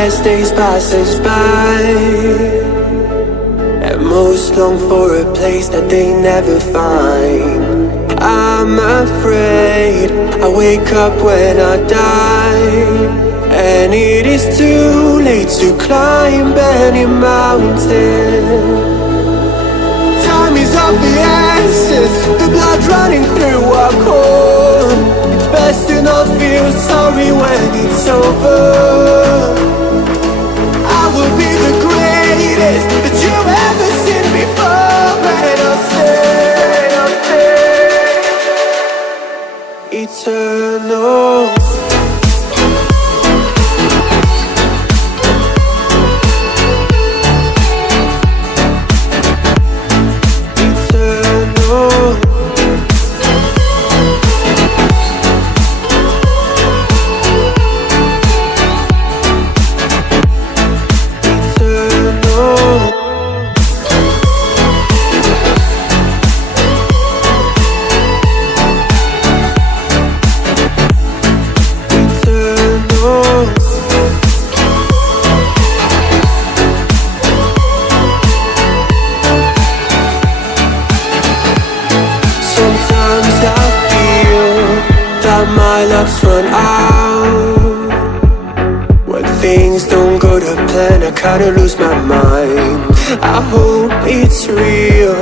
as days passes by, and most long for a place that they never find. I'm afraid I wake up when I die, and it is too late to climb any mountain. Time is of the essence, the blood running through our core. It's best to not feel sorry when it's over. I will be the greatest that you've ever seen before, and I'll stay eternal. My luck's run out. When things don't go to plan, I kinda lose my mind. I hope it's real,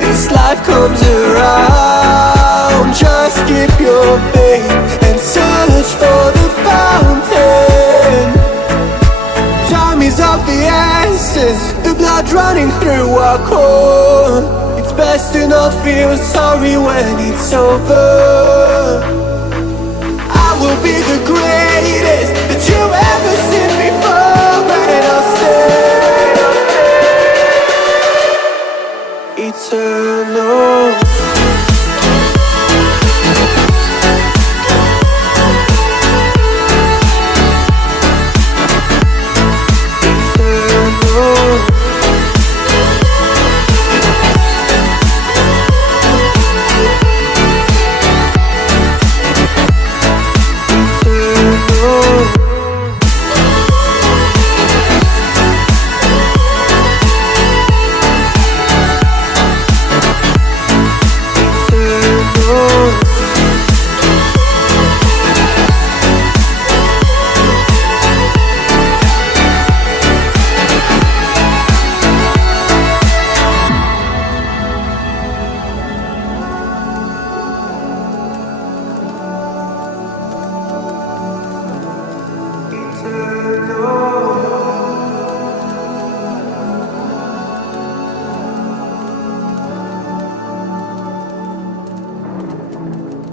this life comes around. Just keep your faith and search for the fountain. Time is of the essence, the blood running through our core. It's best to not feel sorry when it's over. I will be the greatest that you've ever seen before, and I'll stay eternal.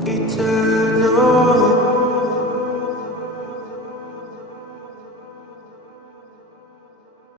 Eternal.